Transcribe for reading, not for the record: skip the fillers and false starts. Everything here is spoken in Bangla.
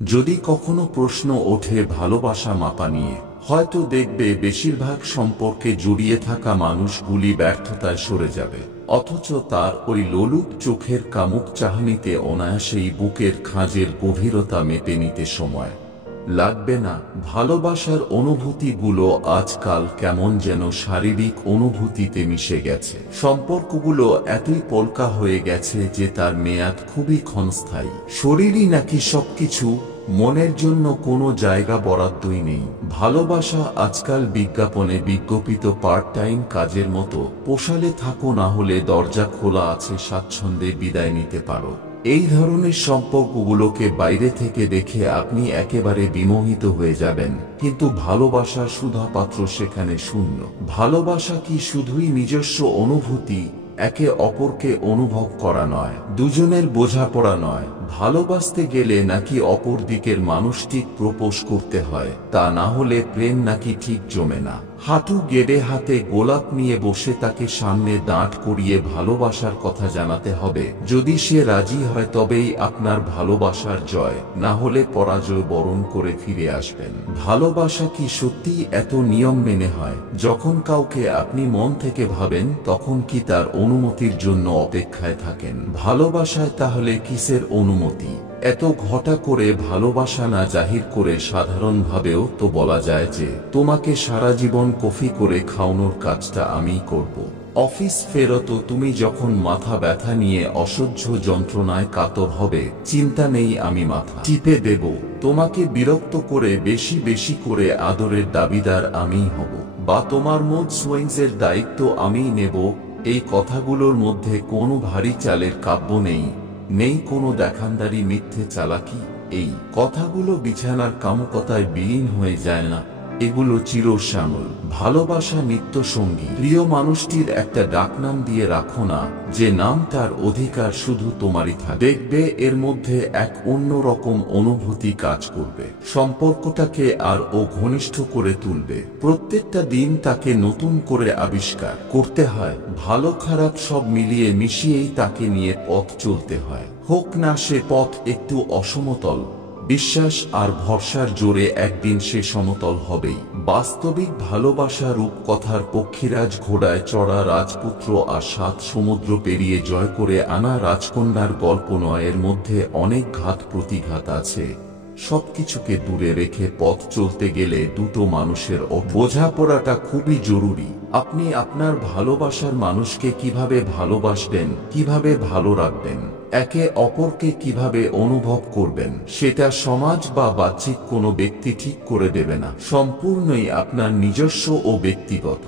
যদি কখনো প্রশ্ন ওঠে ভালোবাসা মাপা নিয়ে, হয়তো দেখবে বেশিরভাগ সম্পর্কে জড়িয়ে থাকা মানুষগুলি ব্যর্থতায় সরে যাবে, অথচ তার ওই লোলুপ চোখের কামুক চাহনিতে অনায়াসেই বুকের খাঁজের গভীরতা মেপে নিতে সময় লাগবে না। ভালোবাসার অনুভূতিগুলো আজকাল কেমন যেন শারীরিক অনুভূতিতে মিশে গেছে। সম্পর্কগুলো এতই পলকা হয়ে গেছে যে তার মেয়াদ খুবই ক্ষণস্থায়ী। শরীরই নাকি সবকিছু, মনের জন্য কোনো জায়গা বরাদ্দই নেই। ভালোবাসা আজকাল বিজ্ঞাপনে বিজ্ঞাপিত পার্ট টাইম কাজের মতো, পোষালে থাকো, না হলে দরজা খোলা আছে, স্বাচ্ছন্দ্যে বিদায় নিতে পারো। এই ধরনের সম্পর্কগুলোকে বাইরে থেকে দেখে আপনি একেবারে বিমোহিত হয়ে যাবেন, কিন্তু ভালোবাসার সুধাপাত্র সেখানে শূন্য। ভালোবাসা কি শুধুই নিজস্ব অনুভূতি, একে অপরকে অনুভব করা নয়, দুজনের বোঝাপড়া নয়? ভালোবাসতে গেলে নাকি অপর দিকের মানুষটি প্রপোজ করতে হয়? তা না হলে প্রেম নাকি ঠিক জমে না? হাঁটু গেড়ে হাতে গোলাপ নিয়ে বসে তাকে সামনে দাঁড় করিয়ে ভালোবাসার কথা জানাতে হবে। যদি সে রাজি হয় তবেই আপনার ভালোবাসার জয়, না হলে পরাজয় বরণ করে ফিরে আসবেন। ভালোবাসা কি সত্যিই এত নিয়ম মেনে হয়? যখন কাউকে আপনি মন থেকে ভাবেন তখন কি তার অনুমতির জন্য অপেক্ষায় থাকেন? ভালোবাসায় তাহলে কিসের অনুমতি? এত ঘটা করে ভালোবাসা না জাহির করে সাধারণভাবেও তো বলা যায় যে, তোমাকে সারা জীবন কফি করে খাওয়ানোর কাজটা আমিই করব। অফিস ফেরত তুমি যখন মাথা ব্যথা নিয়ে অসহ্য যন্ত্রণায় কাতর হবে, চিন্তা নেই, আমি মাথা টিপে দেব। তোমাকে বিরক্ত করে বেশি বেশি করে আদরের দাবিদার আমিই হব, বা তোমার মুড সুইংসের দায়িত্ব আমিই নেব। এই কথাগুলোর মধ্যে কোনো ভারী চালের কাব্য নেই, নেই কোনো দেখানদারি মিথ্যে চালাকি। এই কথাগুলো বিছানার কামুকতায় বিলীন হয়ে যায় না, এগুলো চিরশ্যামল। ভালোবাসা নিত্য সঙ্গী। প্রিয় মানুষটির একটা ডাকনাম দিয়ে রাখো না, যে নাম তার অধিকার শুধু তোমারই থাকে। দেখবে এর মধ্যে এক অন্যরকম অনুভূতি কাজ করবে, সম্পর্কটাকে আরও ঘনিষ্ঠ করে তুলবে। প্রত্যেকটা দিন তাকে নতুন করে আবিষ্কার করতে হয়, ভালো খারাপ সব মিলিয়ে মিশিয়েই তাকে নিয়ে পথ চলতে হয়। হোক না সে পথ একটু অসমতল, বিশ্বাস আর ভরসার জোরে একদিন সে সমতল হবেই। বাস্তবিক ভালোবাসা রূপকথার পক্ষীরাজ ঘোড়ায় চড়া রাজপুত্র আর ৭ সমুদ্র পেরিয়ে জয় করে আনা রাজকন্যার গল্প নয়। এর মধ্যে অনেক ঘাত প্রতিঘাত আছে। সবকিছুকে দূরে রেখে পথ চলতে গেলে দুটো মানুষের বোঝাপড়াটা খুবই জরুরি। আপনি আপনার ভালোবাসার মানুষকে কিভাবে ভালোবাসবেন, কিভাবে ভালো রাখবেন, একে অপরকে কিভাবে অনুভব করবেন, সেটা সমাজ বা বাহ্যিক কোনো ব্যক্তি ঠিক করে দেবে না। সম্পূর্ণই আপনার নিজস্ব ও ব্যক্তিগত।